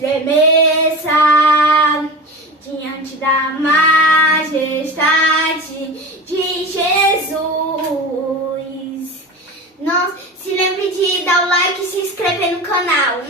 estremeça diante da majestade de Jesus. Não se lembre de dar o like e se inscrever no canal.